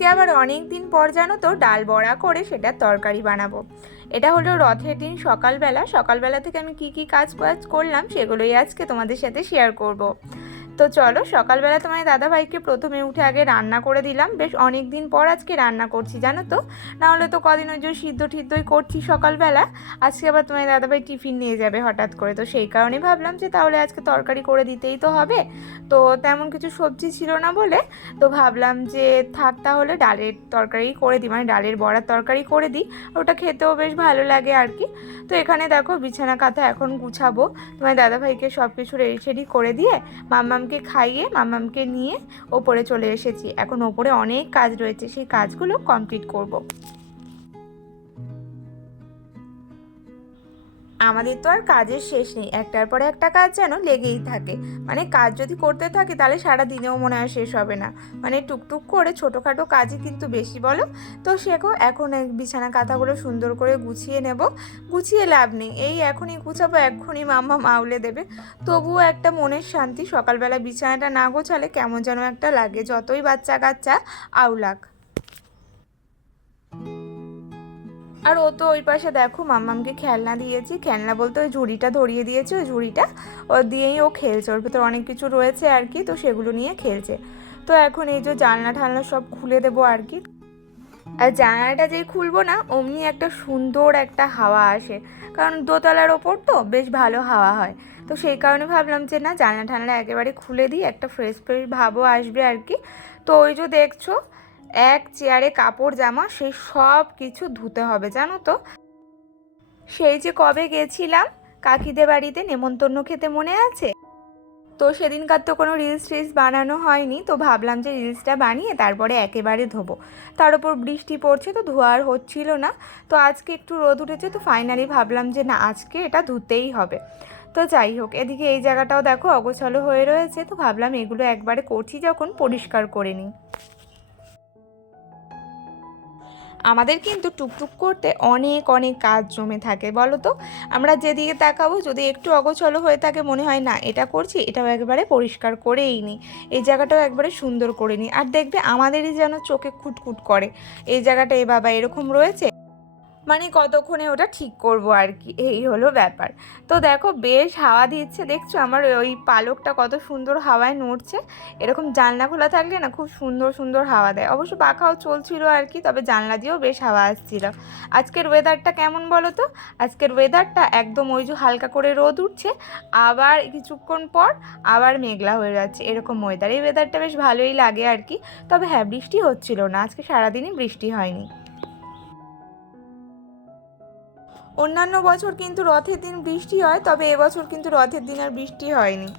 আজকে আবার অনেক দিন পর জানো তো ডাল বড়া করে সেটা তরকারি বানাবো। এটা হলো রথের দিন সকালবেলা থেকে আমি কি কাজ করলাম সেগুলোই আজকে তোমাদের সাথে শেয়ার করব। তো চলো, সকালবেলা তোমার দাদাভাইকে প্রথমে উঠে আগে রান্না করে দিলাম। বেশ অনেক দিন পর আজকে রান্না করছি জানো তো, না হলে তো কদিন ওই যে সিদ্ধ টিদ্ধই করছি সকালবেলা। আজকে আবার তোমার দাদাভাই টিফিন নিয়ে যাবে হঠাৎ করে, তো সেই কারণেই ভাবলাম যে তাহলে আজকে তরকারি করে দিতেই তো হবে। তো তেমন কিছু সবজি ছিল না বলে তো ভাবলাম যে থাক তাহলে ডালের তরকারি করে দিই, মানে ডালের বড়ার তরকারি করে দিই, ওটা খেতেও বেশ ভালো লাগে আর কি। তো এখানে দেখো বিছানা কাঁথা এখন গুছাবো। তোমার দাদাভাইকে সব কিছু রেডি করে দিয়ে মাম্মামকে খাইয়ে মাম্মামকে নিয়ে ওপরে চলে এসেছি। এখন ওপরে অনেক কাজ রয়েছে, সেই কাজগুলো কমপ্লিট করব। আমাদের তো আর কাজের শেষ নেই, একটার পরে একটা কাজ যেন লেগেই থাকে। মানে কাজ যদি করতে থাকে তাহলে সারা দিনেও মনে হয় শেষ হবে না। মানে টুকটুক করে ছোটোখাটো কাজই কিন্তু বেশি বলো। তো শেখো, এখন এই বিছানা কাঁথাগুলো সুন্দর করে গুছিয়ে নেব। গুছিয়ে লাভ নেই, এই এখনই গুছাবো এখনই মাম্মা মাউলে দেবে। তবুও একটা মনের শান্তি, সকালবেলা বিছানাটা না গোছালে কেমন যেন একটা লাগে, যতই বাচ্চা কাচ্চা আউলাক। আর ও তো ওই পাশে দেখো মাম্মামকে খেলনা দিয়েছি, খেলনা বলতে ওই ঝুড়িটা ধরিয়ে দিয়েছে, ওই ঝুড়িটা ও দিয়েই ও খেলছে। ওর ভেতর অনেক কিছু রয়েছে আর কি, তো সেগুলো নিয়ে খেলছে। তো এখন এই যে জানলা ঠালনা সব খুলে দেবো আর কি। আর জানালাটা যেই খুলবো না অমনি একটা সুন্দর একটা হাওয়া আসে, কারণ দোতলার ওপর তো বেশ ভালো হাওয়া হয়। তো সেই কারণে ভাবলাম যে না, জানলা ঠান্ডা একেবারে খুলে দিই, একটা ফ্রেশ ফ্রেশ ভাবও আসবে আর কি। তো ওই যে দেখছো এক চেয়ারে কাপড় জামা সেই সব কিছু ধুতে হবে জানো তো। সেই যে কবে গেছিলাম কাকিদের বাড়িতে নেমন্তন্ন খেতে, মনে আছে? তো সেদিনকার তো কোনো রিলস বানানো হয়নি, তো ভাবলাম যে রিলসটা বানিয়ে তারপরে একেবারে ধোবো। তার উপর বৃষ্টি পড়ছে তো ধোয়া আর হচ্ছিল না। তো আজকে একটু রোদ উঠেছে, তো ফাইনালি ভাবলাম যে না আজকে এটা ধুতেই হবে। তো যাই হোক, এদিকে এই জায়গাটাও দেখো অগোছালো হয়ে রয়েছে, তো ভাবলাম এগুলো একবারে করছি যখন পরিষ্কার করে নিই। আমাদের কিন্তু টুকটুক করতে অনেক অনেক কাজ জমে থাকে বলো তো। আমরা যেদিকে তাকাবো যদি একটু অগোছলো হয়ে থাকে মনে হয় না এটা করছি, এটাও একবারে পরিষ্কার করেই নিই, এই জায়গাটাও একবারে সুন্দর করে নিই। আর দেখবে আমাদেরই যেন চোখে খুঁতখুত করে, এই জায়গাটা এ বাবা এরকম রয়েছে, মানে কতক্ষণে ওটা ঠিক করব আর কি, এই হলো ব্যাপার। তো দেখো বেশ হাওয়া দিচ্ছে, দেখছো আমার ওই পালকটা কত সুন্দর হাওয়ায় নড়ছে। এরকম জানলা খোলা থাকলে না খুব সুন্দর সুন্দর হাওয়া দেয়। অবশ্য পাখাও চলছিল আর কি, তবে জানলা দিয়েও বেশ হাওয়া আসছিল। আজকের ওয়েদারটা কেমন বলো তো? আজকের ওয়েদারটা একদম ওই যে হালকা করে রোদ উঠছে, আবার কিছুক্ষণ পর আবার মেঘলা হয়ে যাচ্ছে, এরকম ওয়েদার। এই ওয়েদারটা বেশ ভালোই লাগে আর কি। তবে হ্যাঁ, বৃষ্টি হচ্ছিল না আজকে, সারাদিনই বৃষ্টি হয়নি। অন্যান্য বছর কিন্তু রথের দিন বৃষ্টি হয়, তবে এবছর কিন্তু রথের দিন আর বৃষ্টি হয়নি।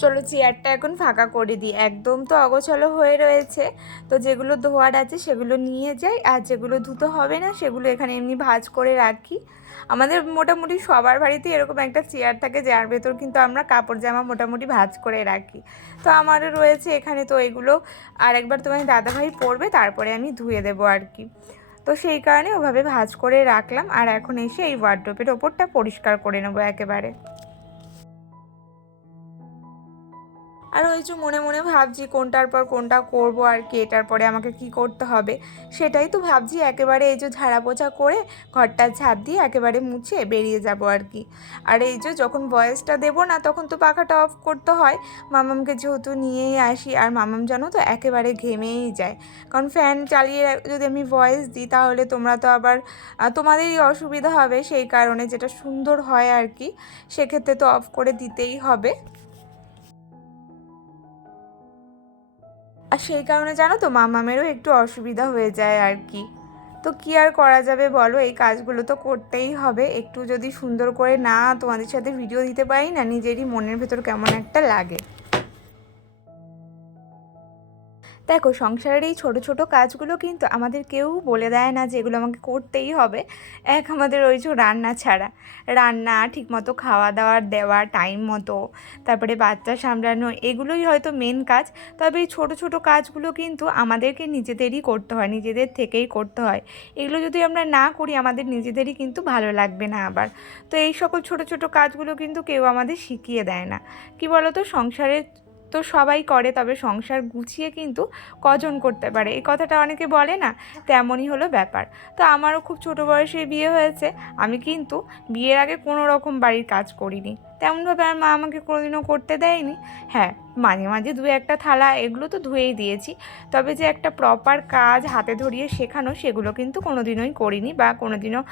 চলো চেয়ারটা এখন ফাঁকা করে দিই, একদম তো অগোছালো হয়ে রয়েছে। তো যেগুলো ধোয়ার আছে সেগুলো নিয়ে যাই, আর যেগুলো ধুতে হবে না সেগুলো এখানে এমনি ভাঁজ করে রাখি। আমাদের মোটামুটি সবার বাড়িতে এরকম একটা চেয়ার থাকে যার ভেতর কিন্তু আমরা কাপড় জামা মোটামুটি ভাঁজ করে রাখি। তো আমারও রয়েছে এখানে, তো এগুলো আর একবার তোমার দাদাভাই পরবে তারপরে আমি ধুয়ে দেবো আর কি। তো সেই কারণে ওভাবে ভাঁজ করে রাখলাম, আর এখন এসে এই ওয়ার্ড্রোবের ওপরটা পরিষ্কার করে নেবো একেবারে। আর ওই যে মনে মনে ভাবছি কোনটার পর কোনটা করব আর কি, এটার পরে আমাকে কি করতে হবে সেটাই তো ভাবছি। একেবারে এই যে ঝাড়া পোছা করে ঘরটা ঝাড় দিয়ে একেবারে মুছে বেরিয়ে যাব আর কি। আর এই যে যখন ভয়েসটা দেবো না তখন তো পাখাটা অফ করতে হয়, মামামকে যেহেতু নিয়েই আসি। আর মামাম জানো তো একেবারে ঘেমেই যায়, কারণ ফ্যান চালিয়ে যদি আমি ভয়েস দিই তাহলে তোমরা তো আবার তোমাদেরই অসুবিধা হবে, সেই কারণে যেটা সুন্দর হয় আর কি সেক্ষেত্রে তো অফ করে দিতেই হবে। আর সেই কারণে জানো তো মামামেরও একটু অসুবিধা হয়ে যায় আর কি। তো কি আর করা যাবে বলো, এই কাজগুলো তো করতেই হবে। একটু যদি সুন্দর করে না তোমাদের সাথে ভিডিও দিতে পারি না, নিজেরই মনের ভেতর কেমন একটা লাগে। দেখো সংসারের এই ছোট ছোট কাজগুলো কিন্তু আমাদের কেউ বলে দেয় না যে এগুলো আমাকে করতেই হবে। আমাদের ওই যে রান্না ছাড়া, রান্না ঠিকমতো খাওয়া দাওয়ার দেওয়া টাইম মতো, তারপরে বাচ্চা সামলানো, এগুলোই হয়তো মেন কাজ। তবে এই ছোটো ছোটো কাজগুলো কিন্তু আমাদেরকে নিজেদেরই করতে হয়, নিজেদের থেকেই করতে হয়। এগুলো যদি আমরা না করি আমাদের নিজেদেরই কিন্তু ভালো লাগবে না আবার। তো এই সকল ছোটো ছোটো কাজগুলো কিন্তু কেউ আমাদের শিখিয়ে দেয় না। কি বলো তো, সংসারের তো সবাই করে, তবে সংসার গুছিয়ে কিন্তু কজন করতে পারে, এই কথাটা অনেকে বলে না, তেমনই হলো ব্যাপার। তো আমারও খুব ছোটো বয়সে বিয়ে হয়েছে। আমি কিন্তু বিয়ের আগে কোনো রকম বাড়ির কাজ করিনি তেমনভাবে, আর মা আমাকে কোনোদিনও করতে দেয়নি। হ্যাঁ, মাঝে মাঝে দু একটা থালা এগুলো তো ধুয়েই দিয়েছি, তবে যে একটা প্রপার কাজ হাতে ধরিয়ে শেখানো সেগুলো কিন্তু কোনোদিনই করিনি, বা কোনোদিনও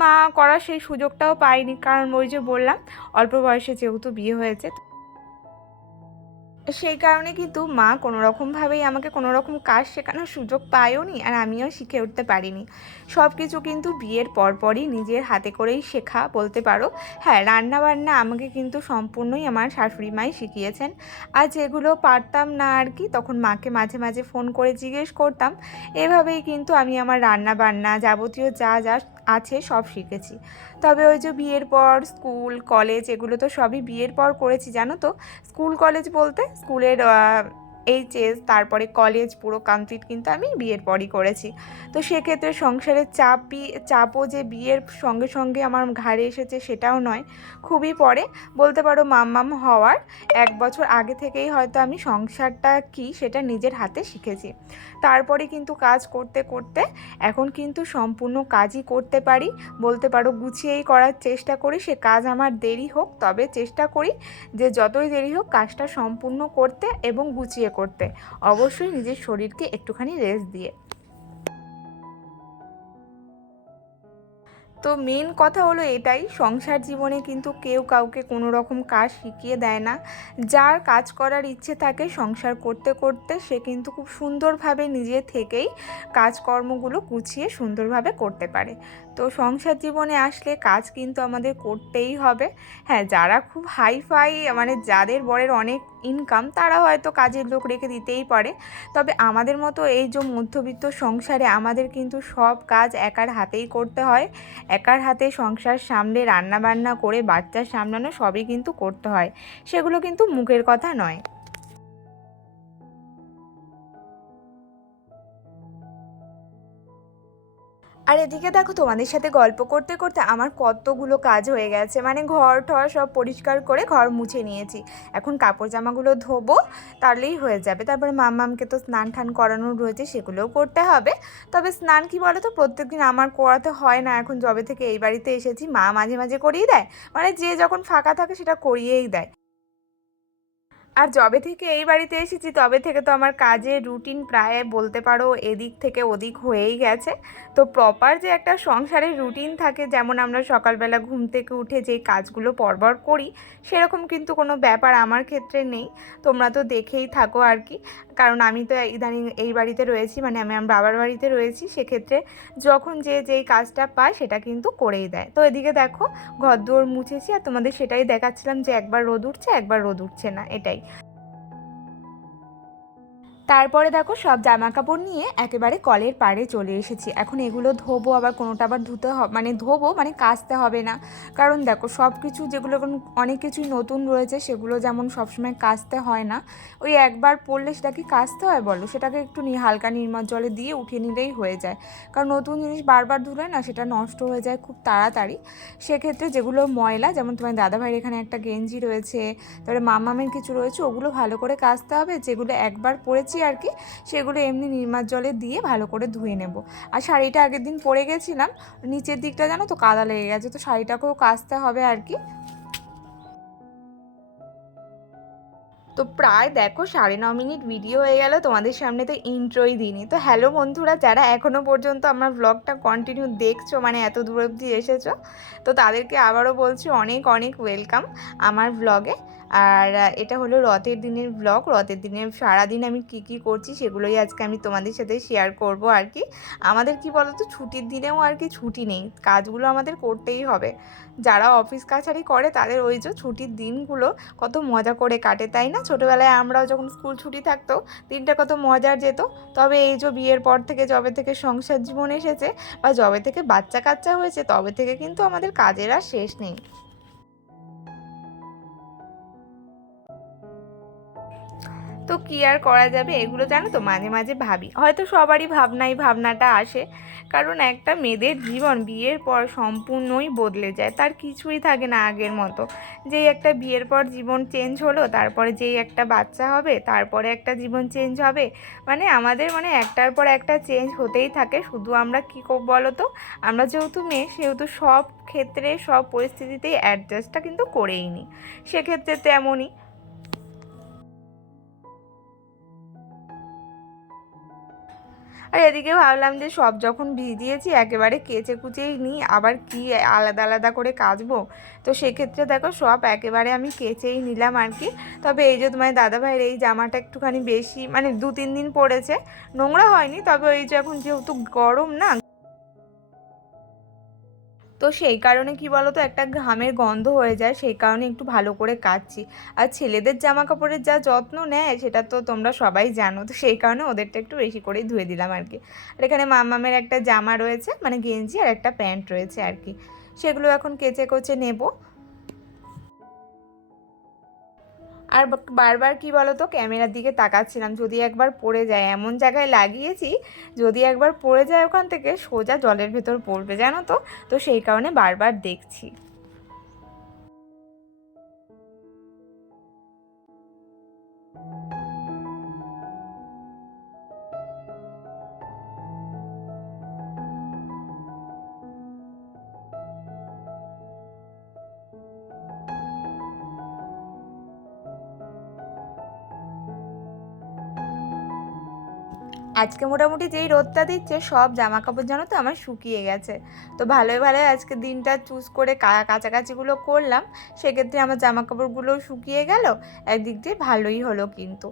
মা করার সেই সুযোগটাও পাইনি। কারণ ওই যে বললাম, অল্প বয়সে যেহেতু বিয়ে হয়েছে, সেই কারণে কিন্তু মা কোনো রকমভাবেই আমাকে কোনো রকম কাজ শেখানোর সুযোগ পায়ও নি, আর আমিও শিখে উঠতে পারিনি। সব কিছু কিন্তু বিয়ের পরপরই নিজের হাতে করেই শেখা বলতে পারো। হ্যাঁ, রান্না বান্না আমাকে কিন্তু সম্পূর্ণই আমার শাশুড়ি মাই শিখিয়েছেন। আর যেগুলো পারতাম না আর কি, তখন মাকে মাঝে মাঝে ফোন করে জিজ্ঞেস করতাম। এভাবেই কিন্তু আমি আমার রান্না বান্না যাবতীয় যা যা আছে সব শিখেছি। তবে ওই যে বিয়ের পর স্কুল কলেজ এগুলো তো সবই বিয়ের পর করেছি, জানো তো। স্কুল কলেজ বলতে স্কুলের এইচএস, তারপরে কলেজ পুরো কমপ্লিট কিন্তু আমি বিয়ের পরই করেছি। তো সেক্ষেত্রে সংসারের চাপও যে বিয়ের সঙ্গে সঙ্গে আমার ঘাড়ে এসেছে সেটাও নয়, খুবই পরে বলতে পারো। মাম্মাম হওয়ার 1 বছর আগে থেকেই হয়তো আমি সংসারটা কি সেটা নিজের হাতে শিখেছি। তারপরে কিন্তু কাজ করতে করতে এখন কিন্তু সম্পূর্ণ কাজই করতে পারি বলতে পারো, গুছিয়েই করার চেষ্টা করি। সে কাজ আমার দেরি হোক, তবে চেষ্টা করি যে যতই দেরি হোক কাজটা সম্পূর্ণ করতে এবং গুছিয়ে করতে, অবশ্যই নিজের শরীরকে একটুখানি রেস্ট দিয়ে। তো মেন কথা হলো এটাই, সংসার জীবনে কিন্তু কেউ কাউকে কোনো রকম কাজ শিখিয়ে দেয় না। যার কাজ করার ইচ্ছে থাকে সংসার করতে করতে, সে কিন্তু খুব সুন্দরভাবে নিজে থেকেই কাজকর্মগুলো গুছিয়ে সুন্দরভাবে করতে পারে। তো সংসার জীবনে আসলে কাজ কিন্তু আমাদের করতেই হবে। হ্যাঁ, যারা খুব হাইফাই মানে যাদের বরের অনেক ইনকাম, তারা হয়তো কাজের লোক রেখে দিতেই পারে। তবে আমাদের মতো এই যে মধ্যবিত্ত সংসারে আমাদের কিন্তু সব কাজ একার হাতেই করতে হয়। একার হাতে সংসার সামলে রান্নাবান্না করে বাচ্চা সামলানো সবই কিন্তু করতে হয়, সেগুলো কিন্তু মুখের কথা নয়। আর এদিকে দেখো, তোমাদের সাথে গল্প করতে করতে আমার কতগুলো কাজ হয়ে গেছে, মানে ঘর ঠর সব পরিষ্কার করে ঘর মুছে নিয়েছি। এখন কাপড় জামাগুলো ধোবো, তাহলেই হয়ে যাবে। তারপরে মাম্মামকে তো স্নান টান করানোর রয়েছে, সেগুলোও করতে হবে। তবে স্নান কি বলো তো, প্রত্যেকদিন আমার করাতে হয় না। এখন যবে থেকে এই বাড়িতে এসেছি মা মাঝে মাঝে করিয়ে দেয়, মানে যে যখন ফাঁকা থাকে সেটা করিয়েই দেয়। আর যবে থেকে এই বাড়িতে এসেছি তবে থেকে তো আমার কাজের রুটিন প্রায় বলতে পারো এদিক থেকে ওদিক হয়েই গেছে। তো প্রপার যে একটা সংসারের রুটিন থাকে, যেমন আমরা সকালবেলা ঘুম থেকে উঠে যেই কাজগুলো পরপর করি, সেরকম কিন্তু কোনো ব্যাপার আমার ক্ষেত্রে নেই। তোমরা তো দেখেই থাকো আর কি, কারণ আমি তো ইদানিং এই বাড়িতে রয়েছি, মানে আমি আমার বাবার বাড়িতে রয়েছি। সেক্ষেত্রে যখন যে যেই কাজটা পায় সেটা কিন্তু করেই দেয়। তো এদিকে দেখো, ঘরদুয়ার মুছেছি আর তোমাদের সেটাই দেখাচ্ছিলাম যে একবার রোদ উঠছে একবার রোদ উঠছে না, এটাই। তারপরে দেখো সব জামা কাপড় নিয়ে একেবারে কলের পাড়ে চলে এসেছি। এখন এগুলো ধোবো, আবার কোনোটা আবার ধুতে হবে, মানে ধোবো মানে কাচতে হবে না। কারণ দেখো সব কিছু যেগুলো অনেক কিছুই নতুন রয়েছে সেগুলো যেমন সবসময় কাচতে হয় না। ওই একবার পরলে সেটা কি কাচতে হয় বলো, সেটাকে একটু হালকা নির্মল জলে দিয়ে উঠিয়ে নিলেই হয়ে যায়। কারণ নতুন জিনিস বারবার ধুলে না সেটা নষ্ট হয়ে যায় খুব তাড়াতাড়ি। সেক্ষেত্রে যেগুলো ময়লা, যেমন তোমার দাদাভাইয়ের এখানে একটা গেঞ্জি রয়েছে, তারপরে মামামের কিছু রয়েছে, ওগুলো ভালো করে কাচতে হবে। যেগুলো একবার পরেছি আর কি, সেগুলো এমনি নির্মার জলে দিয়ে ভালো করে ধুয়ে নেব। আর শাড়িটা আগের দিন পরে গেছিলাম, নিচের দিকটা জানো তো কাদা লেগে গেছে, তো শাড়িটাকেও কাচতে হবে আর কি। তো প্রায় দেখো 9.5 মিনিট ভিডিও হয়ে গেল, তোমাদের সামনে তো ইন্ট্রোই দিইনি। তো হ্যালো বন্ধুরা, যারা এখনও পর্যন্ত আমার ব্লগটা কন্টিনিউ দেখছো, মানে এত দূর অবধি এসেছো, তো তাদেরকে আবারও বলছি অনেক অনেক ওয়েলকাম আমার ব্লগে। আর এটা হলো রথের দিনের ব্লগ। রথের দিনের সারাদিন আমি কি কি করছি সেগুলোই আজকে আমি তোমাদের সাথে শেয়ার করব আর কি। আমাদের কি বলতো, ছুটির দিনেও আর কি ছুটি নেই, কাজগুলো আমাদের করতেই হবে। যারা অফিস কাছারি করে তাদের ওই যে ছুটির দিনগুলো কত মজা করে কাটে, তাই না? ছোটোবেলায় আমরাও যখন স্কুল ছুটি থাকতো দিনটা কত মজার যেত। তবে এই যে বিয়ের পর থেকে, যবে থেকে সংসার জীবন এসেছে বা যবে থেকে বাচ্চা কাচ্চা হয়েছে, তবে থেকে কিন্তু আমাদের কাজের আর শেষ নেই। তো কি আর করা যাবে, এগুলো জানো তো মাঝে মাঝে ভাবি, হয়তো সবারই ভাবনাটা আসে। কারণ একটা মেয়েদের জীবন বিয়ের পর সম্পূর্ণই বদলে যায়, তার কিছুই থাকে না আগের মতো। যেই একটা বিয়ের পর জীবন চেঞ্জ হলো, তারপরে যেই একটা বাচ্চা হবে, তারপরে একটা জীবন চেঞ্জ হবে। মানে আমাদের একটার পর একটা চেঞ্জ হতেই থাকে। শুধু আমরা কী করব বলো তো, আমরা যেহেতু মেয়ে সেহেতু সব ক্ষেত্রে সব পরিস্থিতিতেই অ্যাডজাস্টটা কিন্তু করেই নিই। সেক্ষেত্রে তেমনই। আর এদিকে ভাবলাম যে সব যখন ভিজিয়েছি একেবারে কেচে কুচেই নিই, আবার কি আলাদা আলাদা করে কাচবো। তো সেক্ষেত্রে দেখো সব একেবারে আমি কেচেই নিলাম আর কি। তবে এই যে তোমার দাদাভাইয়ের এই জামাটা একটুখানি বেশি 2-3 দিন পরেছে, নোংরা হয়নি। তবে ওই যে এখন যেহেতু গরম না, তো সেই কারণে কি বলো তো, একটা ঘামের গন্ধ হয়ে যায়, সেই কারণে একটু ভালো করে কাচ্ছি। আর ছেলেদের জামা কাপড়ের যা যত্ন নেয় সেটা তো তোমরা সবাই জানো, তো সেই কারণে ওদেরটা একটু বেশি করেই ধুয়ে দিলাম আর কি। আর এখানে মামামের একটা জামা রয়েছে, গেঞ্জি আর একটা প্যান্ট রয়েছে আর কি, সেগুলো এখন কেচে কোচে নেব। আর বারবার কি বলো তো, ক্যামেরার দিকে তাকাচ্ছিলাম, যদি একবার পড়ে যায়। এমন জায়গায় লাগিয়েছি যদি একবার পড়ে যায় ওখান থেকে সোজা জলের ভেতর পড়বে, জানো তো। তো সেই কারণে বারবার দেখছি। আজকে মোটামুটি যেই রোদটা দিচ্ছে সব জামা কাপড় জানো তো আমার শুকিয়ে গেছে। তো ভালোই ভালোই আজকে দিনটা চুজ করে কাচাকাচিগুলো করলাম, সেক্ষেত্রে আমার জামা কাপড়গুলোও শুকিয়ে গেল। একদিক দিয়ে ভালোই হলো কিন্তু।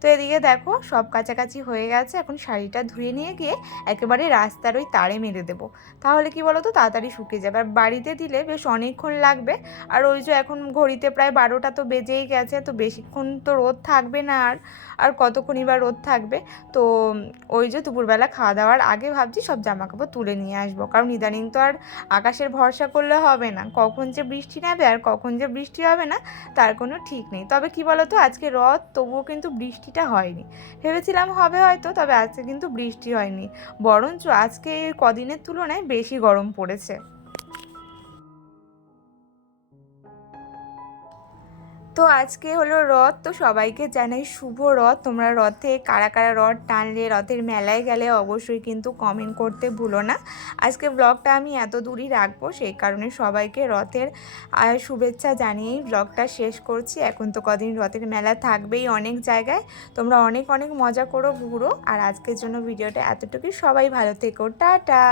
তো এদিকে দেখো সব কাছাকাছি হয়ে গেছে, এখন শাড়িটা ধুয়ে নিয়ে গিয়ে একেবারে রাস্তার ওই তারে মেরে দেবো। তাহলে কি বলো তো, তাড়াতাড়ি শুকিয়ে যাবে। আর বাড়িতে দিলে বেশ অনেকক্ষণ লাগবে। আর ওই যে এখন ঘড়িতে প্রায় 12টা তো বেজেই গেছে, তো বেশিক্ষণ তো রোদ থাকবে না। আর আর কতক্ষণই বা রোদ থাকবে। তো ওই যে দুপুরবেলা খাওয়া দাওয়ার আগে ভাবছি সব জামাকাপড় তুলে নিয়ে আসবো, কারণ ইদানিং তো আর আকাশের ভরসা করলে হবে না, কখন যে বৃষ্টি নামবে আর কখন যে বৃষ্টি হবে না তার কোনো ঠিক নেই। তবে কি বলো তো, আজকে রথ তবুও কিন্তু বৃষ্টিটা হয়নি। ভেবেছিলাম হবে হয়তো, তবে আজকে কিন্তু বৃষ্টি হয়নি। বরঞ্চ আজকে এই কদিনের তুলনায় বেশি গরম পড়েছে। তো আজকে হলো রথ, তো সবাইকে জানাই শুভ রথ। তোমরা রথে কারা কারা রথ টানলে, রথের মেলায় গেলে অবশ্যই কিন্তু কমেন্ট করতে ভুলো না। আজকে ব্লগটা আমি এত দূরই রাখবো, সেই কারণে সবাইকে রথের শুভেচ্ছা জানিয়েই ব্লগটা শেষ করছি। এখন তো কদিন রথের মেলা থাকবেই অনেক জায়গায়, তোমরা অনেক অনেক মজা করো, ঘুরো। আর আজকের জন্য ভিডিওটা এতটুকুই, সবাই ভালো থেকো, টাটা।